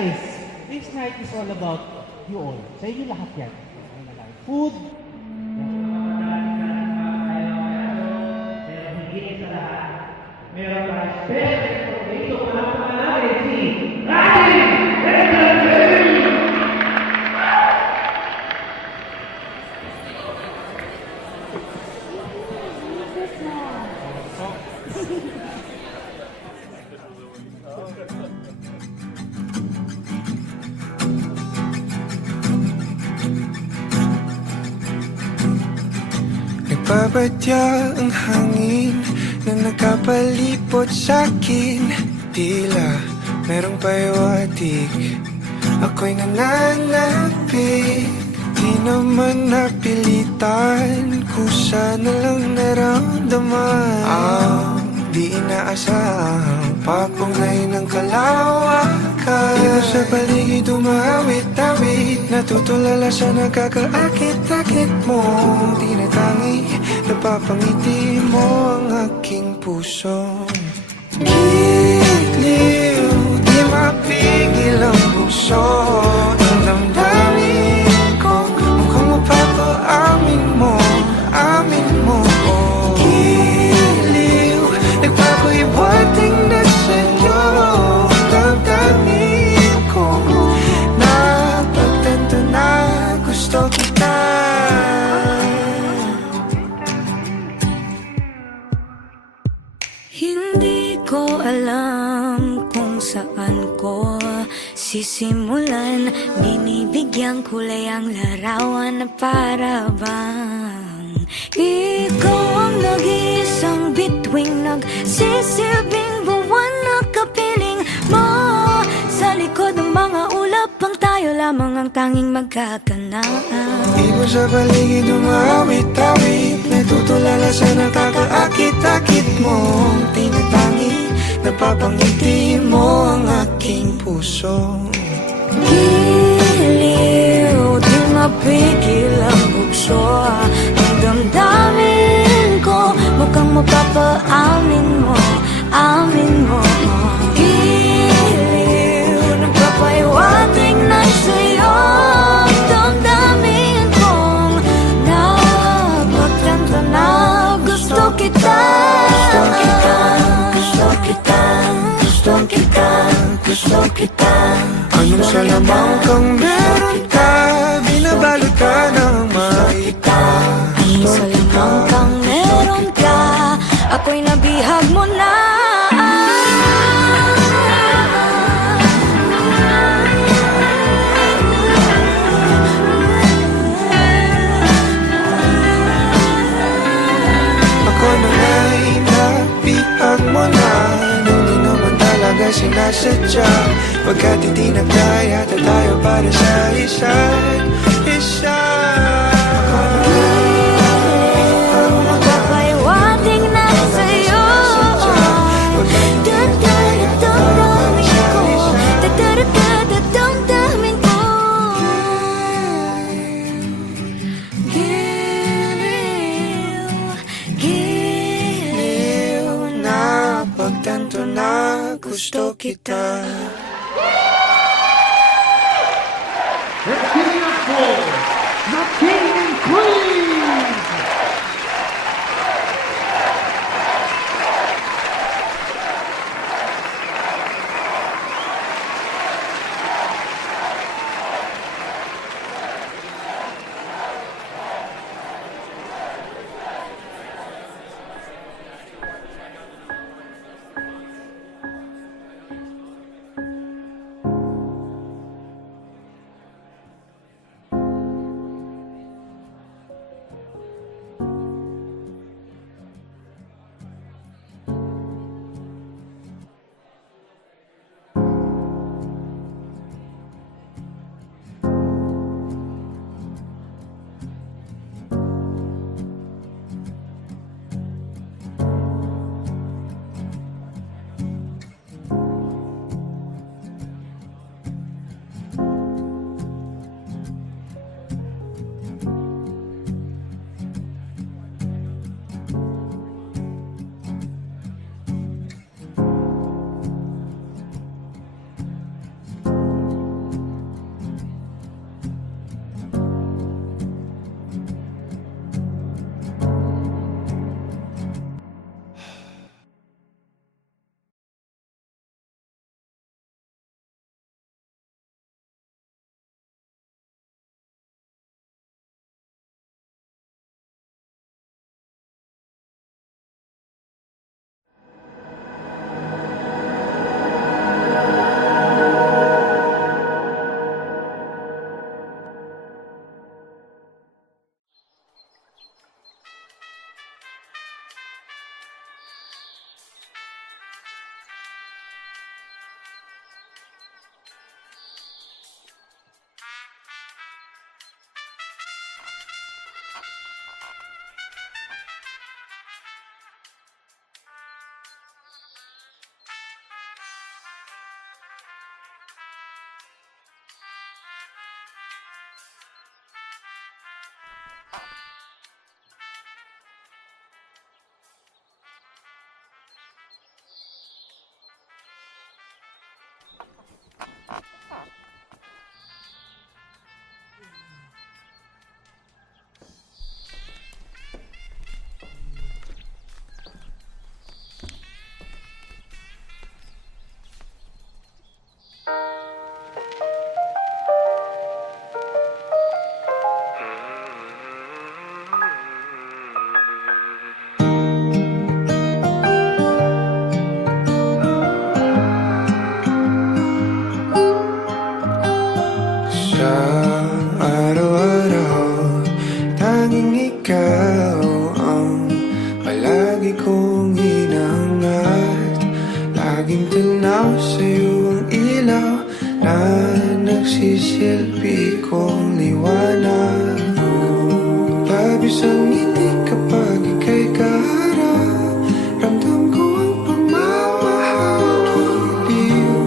guys, this night is all about you all. Sa inyo lahat yan. Food. Meron pa special dito para pangalan si Nagbabadya ang hangin na nakapalipot sa'kin. Tila merong pahiwatig, ako'y nananapik. Di naman napilitan, kusa na lang naramdaman. Ang di inaasahang papunay ng kalawakan. Dito sa paligid umawit-awit, natutulala sa nakakaakit-akit mo. Tinatangi, napapangiti mo ang aking puso. Giliw, di mapigil ang puso. Ang damdamin ko, mukhang mapapaamin mo, amin mo. Giliw, nagpapahiwating na sa'yo. Damdamin ko, napagtanto na gusto kita. Hindi ko alam kung saan ko sisimulan. Binibigyan kulay ang larawan na para bang ikaw ang nag-iisang bituing, nagsisilbing buwan na kapiling mo. Sa likod ng mga ulap ang tayo lamang ang tanging magkakanaan. Ibon sa paligid umawit-awit, natutulala sa nakakaakit-akit mo. Tinatangi, napapangiti mo ang aking puso. Giliw, di mapigil ang bukso. Ang damdamin ko, mukhang mapapaamin mo, amin mo. Giliw, nagpapahiwatig na sa'yo. Damdamin kong napagtanto na gusto kita. Gusto kita, gusto kita, gusto kita, gusto kita. Anong salamang kang meron ka, binabalot ka ng maita. Anong salamang kang meron ka, ako'y nabihag mo na. Ako na nga'y nabihag mo na, nung di naman talaga sinasadya. Pagkat hindi nagkaya tayo para sa isa't isa. Magpapahiwatig na sa'yo. Dadamdamin ko, dadamdamin ko. Giliw, giliw na Pagtanto na gusto kita. Let's give it up for the King and Queen! Sa araw-araw, tanging ikaw ang palagi kong hinangat. Laging tanaw sa'yo ang ilaw na nagsisilbi kong liwanag. Labis ang ngiti kapag ika'y kaharap. Ramdam ko ang pagmamahal, giliw.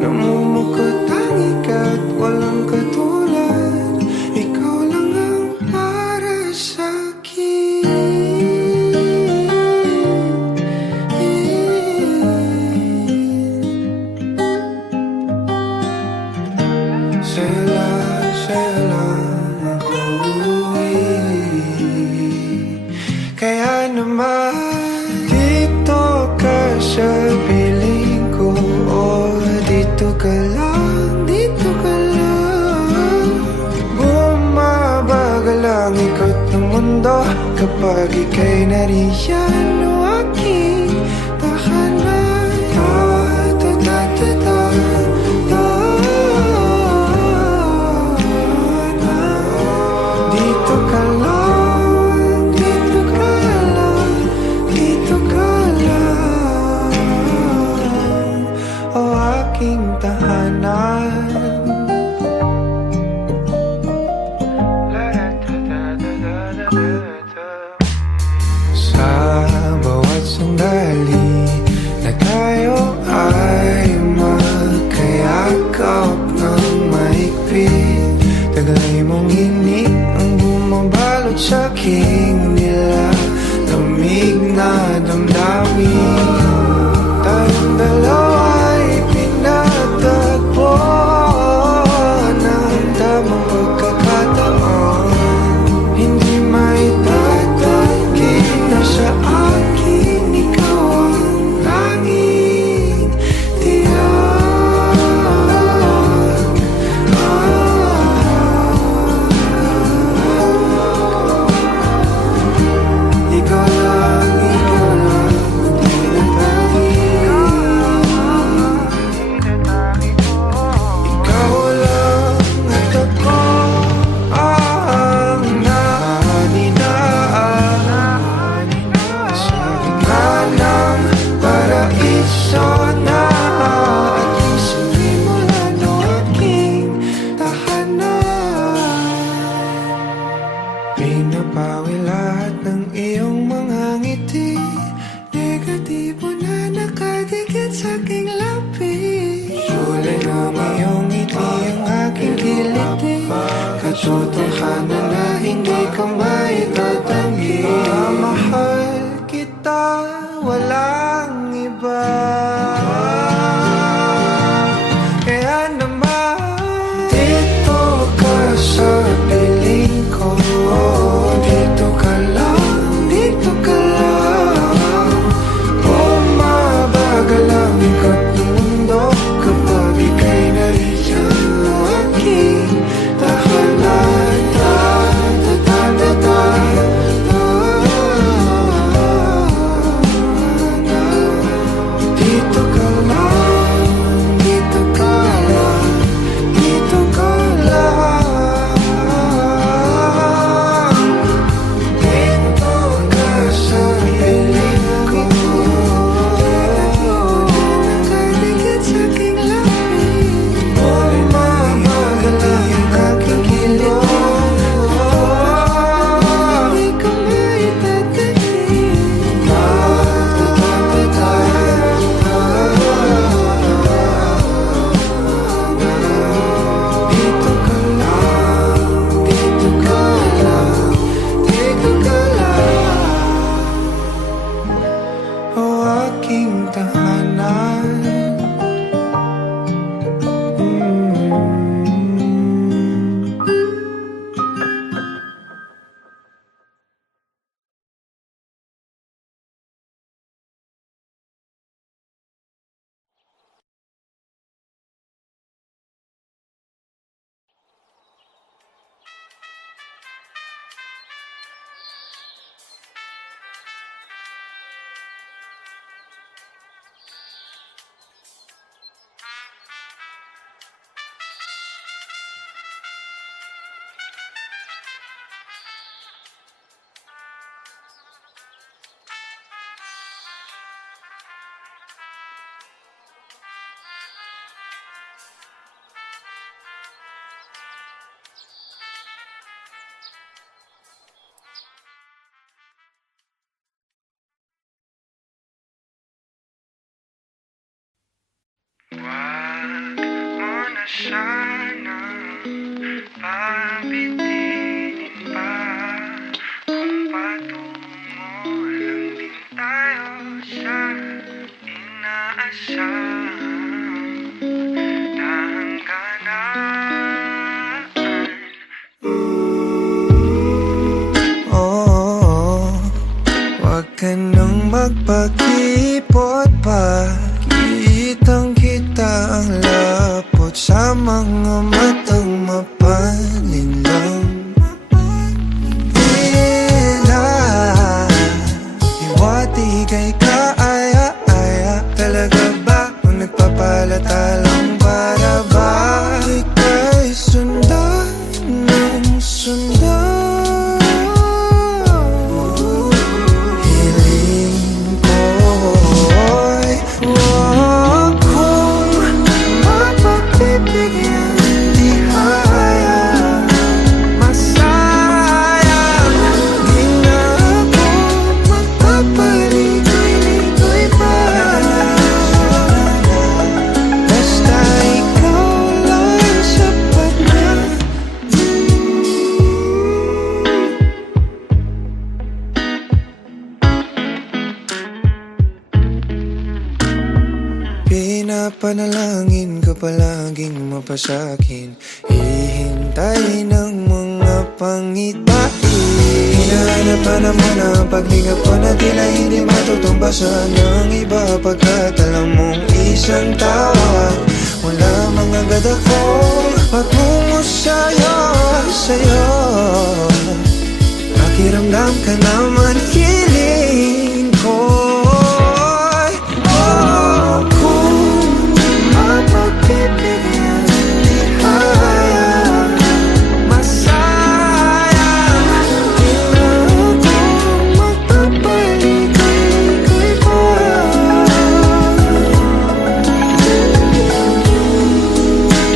Namumukot ang ikat, walang katulad. Ikaw lang ang para sa'kin. Sa'yo lang ako kaya naman dito ka sa piling ko. Oh, dito ka lang, dito ka lang. Bumabagal ang ikot ng mundo kapag ika'y nariyan. O aking tahanan. Dito ka lang, dito ka lang, dito ka lang. O aking tahanan. Sa bawat sandali na tayo ay magkayakap ng mahigpit. Taglay mong hini ang bumabalot sa aking nilalamig na damdamin. Tayong dalawa'y pinatagpo ng tamang pagkakataon. Hindi maitatanggi na sa akin ikaw ang tanging tiyak. Ikaw lang, di na ikaw lang at ako ang naninaan sa gitna ng paraiso na aking sinimulan. O aking tahanan. Pinapawi lahat ng iyong mga ngiti, negatibo na nakadikit sa aking labi. Kulay ng iyong ngiti ang aking kiliti. Katotohanan na hindi ka maitatanggi. Mahal kita, walang iba. Kaya naman dito ka sa piling ko. Dito ka lang, dito ka lang. sana pabitinin pa. Kung patungo lang din tayo sa inaasahang hangganan. Oh, wag ka nang magpakipot pa. Kitang kita ang lapot sa mga matang mapalinlang. Tila iwati kay kaaya-aya. Talaga ba kung nagpapalata lang para ba ika'y sundan ng sundan? Hiling ko'y huwag kong mapagbibigyan. Di kaya masayang di na ako magpapaligoy-ligoy pa. Basta ikaw lang sapat na. Pinapanalangin ka palaging mapasakin. Hihintay ng mga pangitain. Hinahanap mo na ang paglinga ko na tila hindi matutumbasan ng iba. Pagkat alam mong isang tawag mula mga gada ko patungo sa'yo, sa'yo. Pakiramdam ka naman hiling ko. Kung mapagbibigyan, di kaya masayang. Di na ako magpapaligoy-ligoy pa.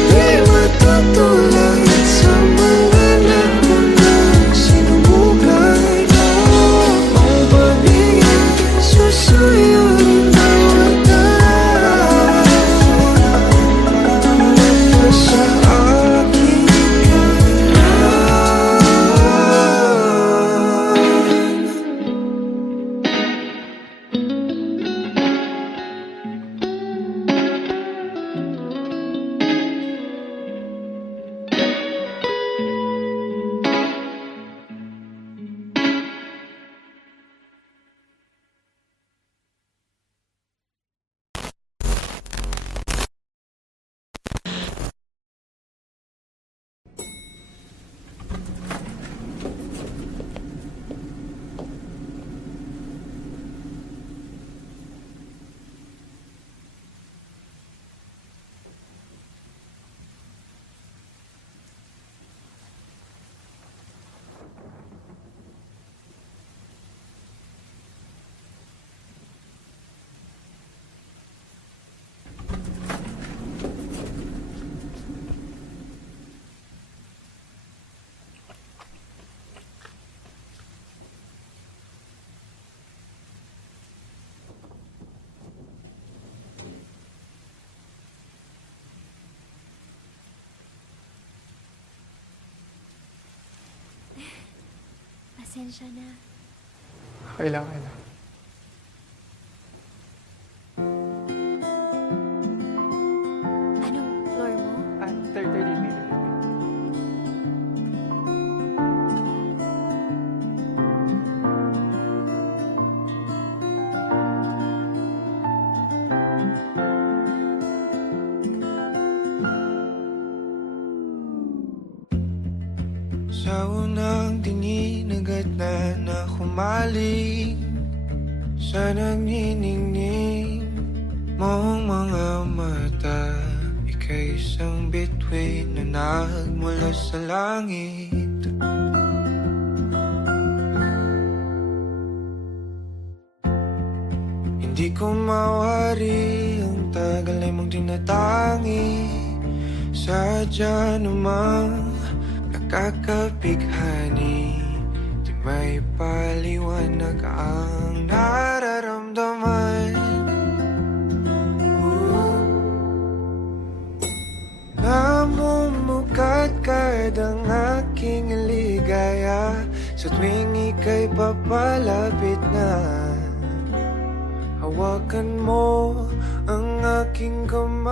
Di matutulad sa mga naunang sinubukan ko. Ang pag-ibig susuyo ng bawat araw. Sa akin ka lang. Pasensya na. Kailangan. Anong floor mo? Third dito. Sa unang tingin agad na humaling sa nagniningning mong mga mata. Ika'y isang bituin na nagmula sa langit. Hindi ko mawari ang tagal ay mong tinatangi. Sadya namang nakakabighani. Di may paliwanag ang nararamdaman. malapit na. Hawakan mo ang aking kamay.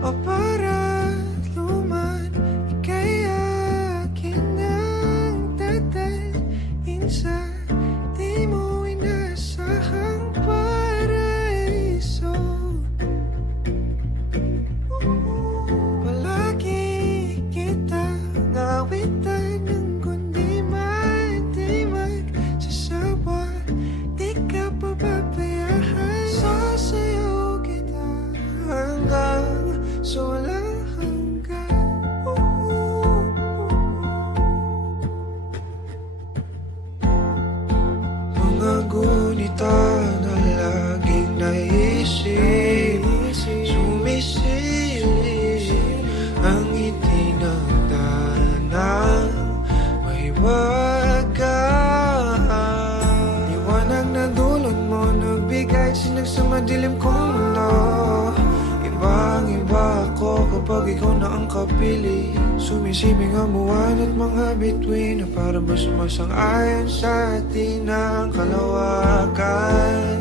O para't luman, ika'y akin ang dadalhin sa di mo inasahang paraiso. Palagi kitang awitan ng kundi man di magsasawa. Di ka pababayaan, sasayaw kita hanggang sa walang hanggan. Mga gunita na laging naisip, sumisilip ang itinagdanang may wagas. Liwanag na dulot mo, nagbigay sinag sa madilim kong mundo. Ibang-iba ako kapag ikaw na ang kapili. Sumisibing ang buwan at mga bituin na para ba sumasang-ayon sa atin ang kalawakan.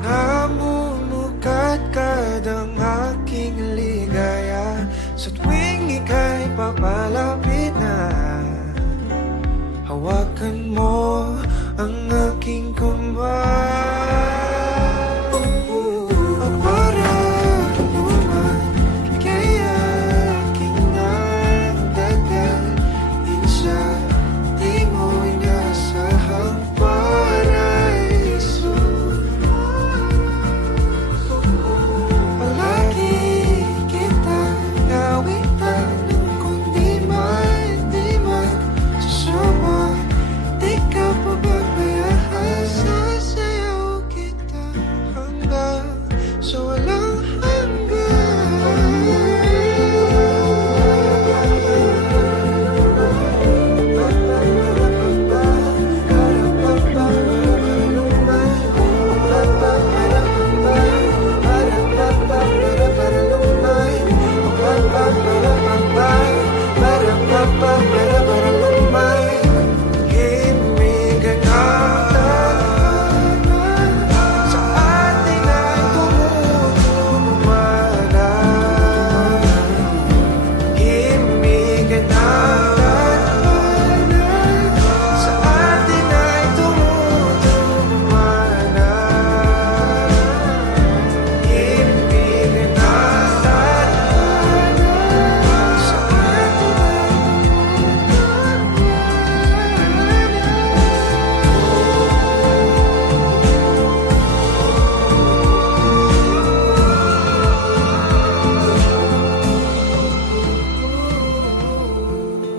Namumukat-kad ang aking ligaya sa tuwing ika'y papalapit na. Hawakan mo ang aking kamay. Ang parang luman, ika'y aking nagdadalhin sa di mo inasahang paraiso. Palagi kitang awitan ng kundi man di magsasawa. Di ka pababayaan, sasayaw kita hanggang sa walang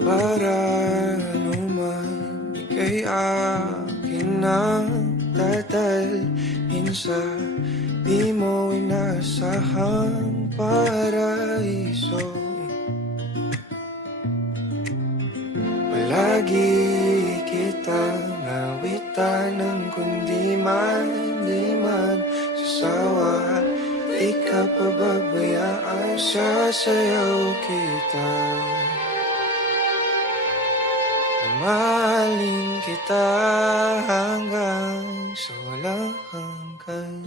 para anuman, ika'y akin ang dadalhin sa di mo inasahang paraiso. Palagi kitang awitan ng kundi man di magsasawa. Di ka pababayaan, sasayaw kita. Mahalin kita hanggang sa walang hanggan.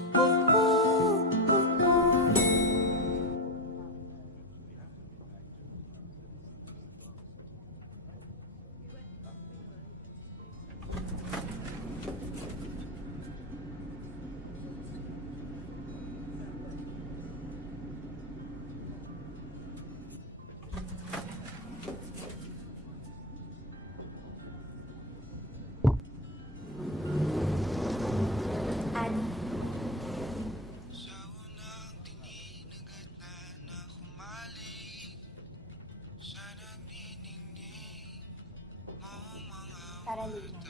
Carolina.